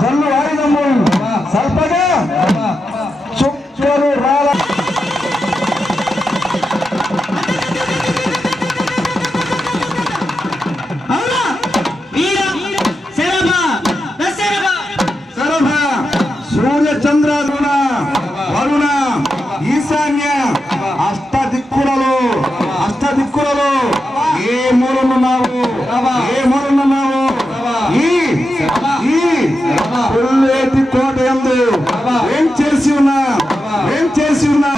జల్లు ఆయుధము సల్పగా చుక్కలు రాల సూర్య చంద్ర వరుణ ఈశాన్య అష్టదిక్కులలో ఏ మూలనున్నావు పుల్లేటి కోట యందు ఏం చేసి ఉన్నా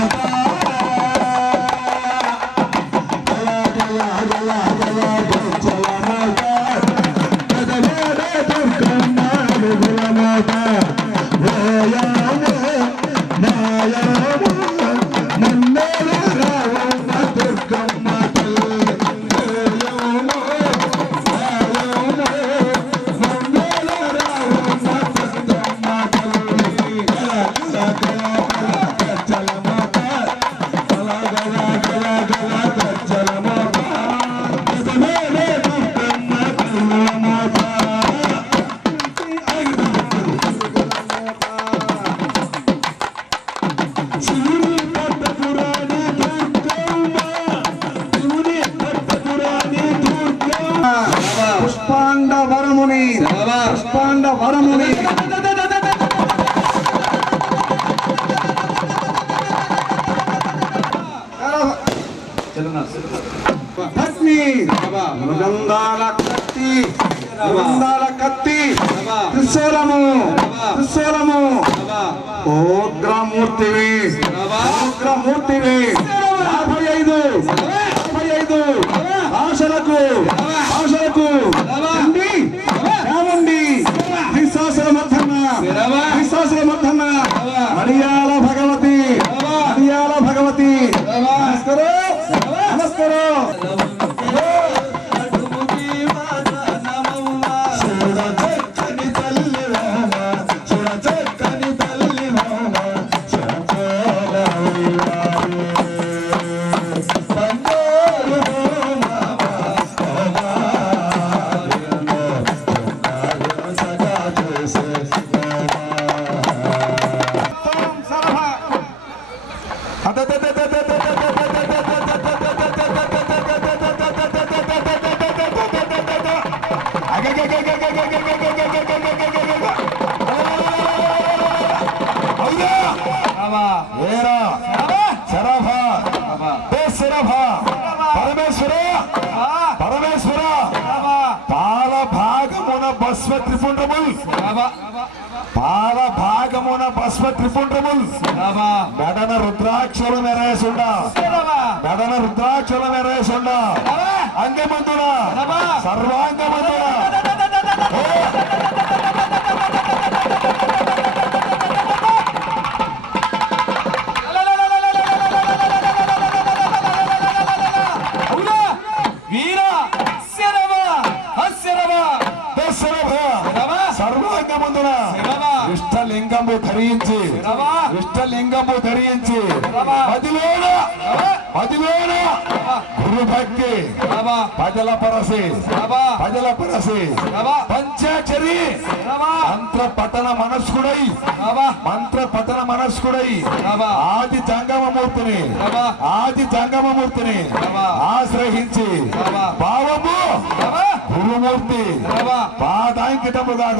పుష్పాండ వరముని పత్ని మృగంధాల కత్తి త్రిశూలము ఉగ్రమూర్తివి 55 ఆశలకు విశ్వాసుల మధ్యన మలయాళ భగవతి నమస్కారం పరమేశ్వర పాలభాగమున భస్మ త్రిపుండ్రముల్ మెడన రుద్రాక్షలు మెరేసుండ అంగమందున సర్వాంగమందున ఇష్టలింగము ధరించి మదిలోన గురుభక్తి ప్రజల పరసి పంచాచరి మంత్ర పఠన మనస్కుడై ఆది జంగమమూర్తిని ఆశ్రయించి భావము గురుమూర్తి పాదాంకితముగా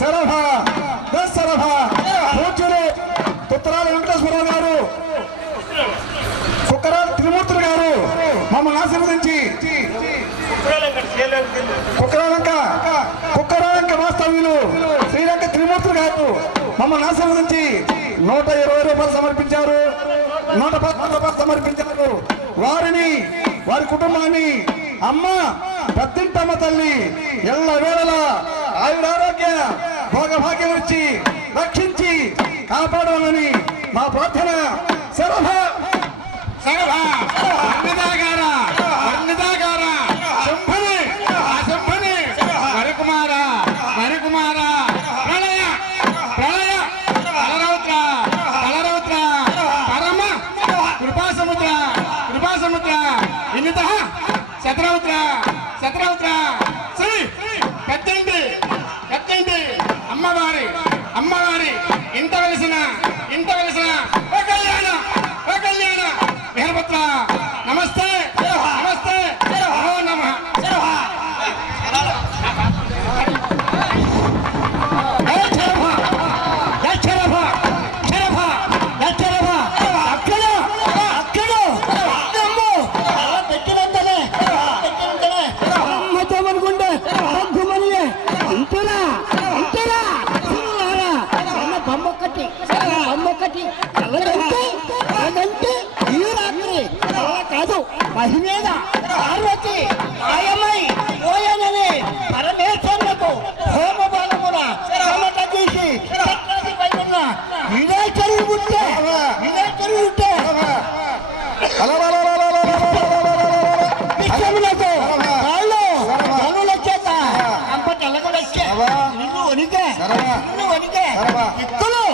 శరభ దశరభ పూజ్యులు తుత్తరాల వెంకటేశ్వరరావు గారు, కుక్కరాల త్రిమూర్తులు గారు మమ్మల్ని ఆశీర్వదించి కుక్కరాలంక వాస్తవ్యులు శ్రీలంక త్రిమూర్తులు గారు మమ్మల్ని ఆశీర్వదించి 120 రూపాయలు సమర్పించారు, 110 రూపాయలు సమర్పించారు. వారిని వారి కుటుంబాన్ని అమ్మ పెద్దింటమ్మ తల్లి ఎల్ల వేళలా ఆయురారోగ్య భోగభాగ్యం ఇచ్చి రక్షించి కాపాడాలని మా ప్రార్థన. శరభ శరభ శంభని శంభని హరికుమార హరికుమార ప్రళయ ప్రళయ తలరౌద్ర తలరౌద్ర పరమ కృపాసముద్ర కృపాసముద్ర ఇన్నిత శతరౌద్ర శతరౌద్ర శ్రీ పెద్దండి పెద్దండి అమ్మవారి అమ్మవారి ఇంత వెలిసిన ఓ కళ్యాణ వీరభద్ర నమస్తే నమస్తే నమో నమః. మహిమేద పార్వతి ఆయమై ఓయనని పరమేశ్వరులకు హోమ బలమున సమత తీసి చక్రాదిపై ఉన్న వినాయకుడు ఉంటే విషయములకు వాళ్ళు జనుల చేత అంపటెలకు వచ్చే నిన్ను వణికే దిక్కులు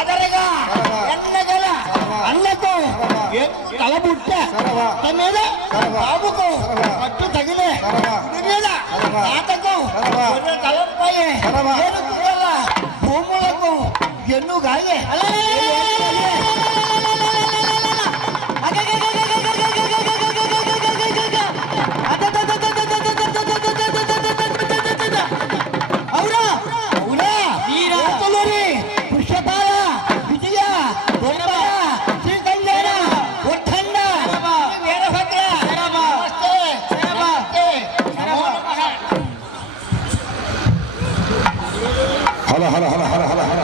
అదరగా ఎన్నగల అన్నకు తలబుట్టే మీద బాబుకు పట్టు తగిలే మీద తాతకు తలంపై భూములకు ఎన్ను గాయే అవునా అవునా పుష్పపాల విజయ శ్రీ కళ్యాణ ఉత్తండ వీరభద్ర హల హల హల హల హల హల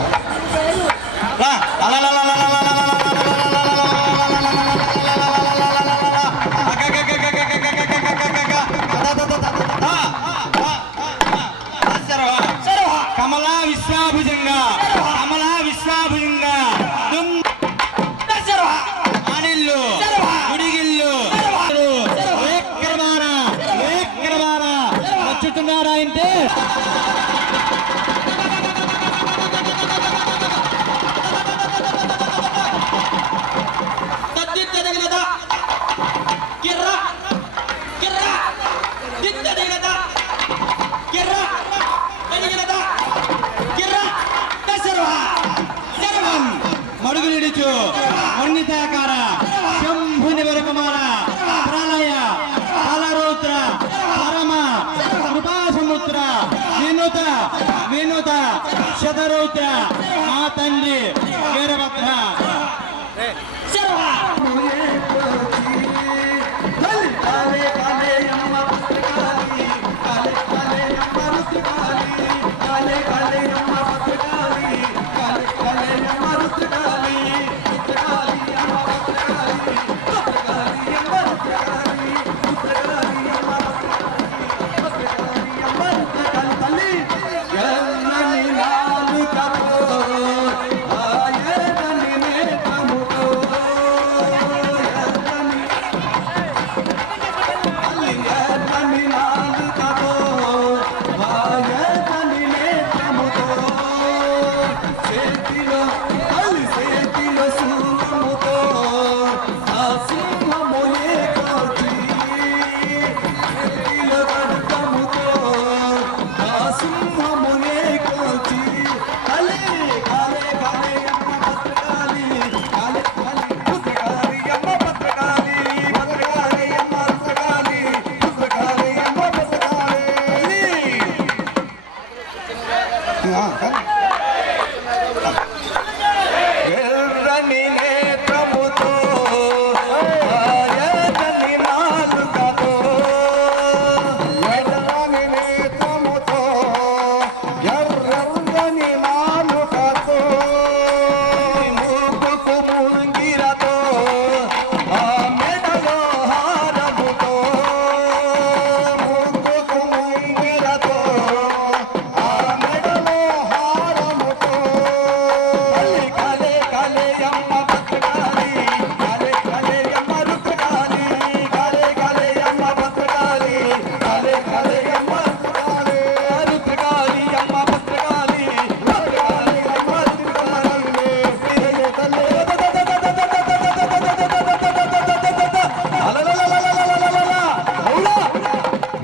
కమలా విశ్వాభుజంగా కమలా విశ్వాభుజంగా ఆనిల్లు గుడిగిల్లు వచ్చుతున్నారా అంటే మడుగులిడుచు ఉన్నితాకార శంభుని వరకుమార ప్రళయ ఫలరౌద్ర పరమ కృపాసముద్ర వినుత వినుత శతరౌద్ర మా తండ్రి వీరభద్ర ఎల్లని నాలుకతో ఎర్రని నేత్రముతో ఎర్రని నాలుకతో ఎర్రని నేత్రముతో ఎర్రని నాలుకతో ముక్కుకు ముంగిరతో ఆ మెడలో హారముతో ముక్కుకు ముంగిరతో ఆ మెడలో హారముతో కాలే కాలే అమ్మ బతకాలి కాలే కాలే అమ్మ రుతకాలి కాలే కాలే అమ్మ బతకాలి కాలే కాలే అమ్మ రుతకాలి రుతకాలి అమ్మ బతకాలి బతకాలి అమ్మ రుతకాలి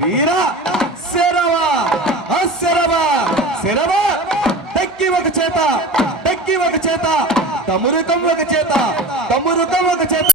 వీరా శరవా అశరవా శరవా టెక్కి ఒక చేత టెక్కి ఒక చేత తమురుకం ఒక చేత తమురుకం ఒక చేత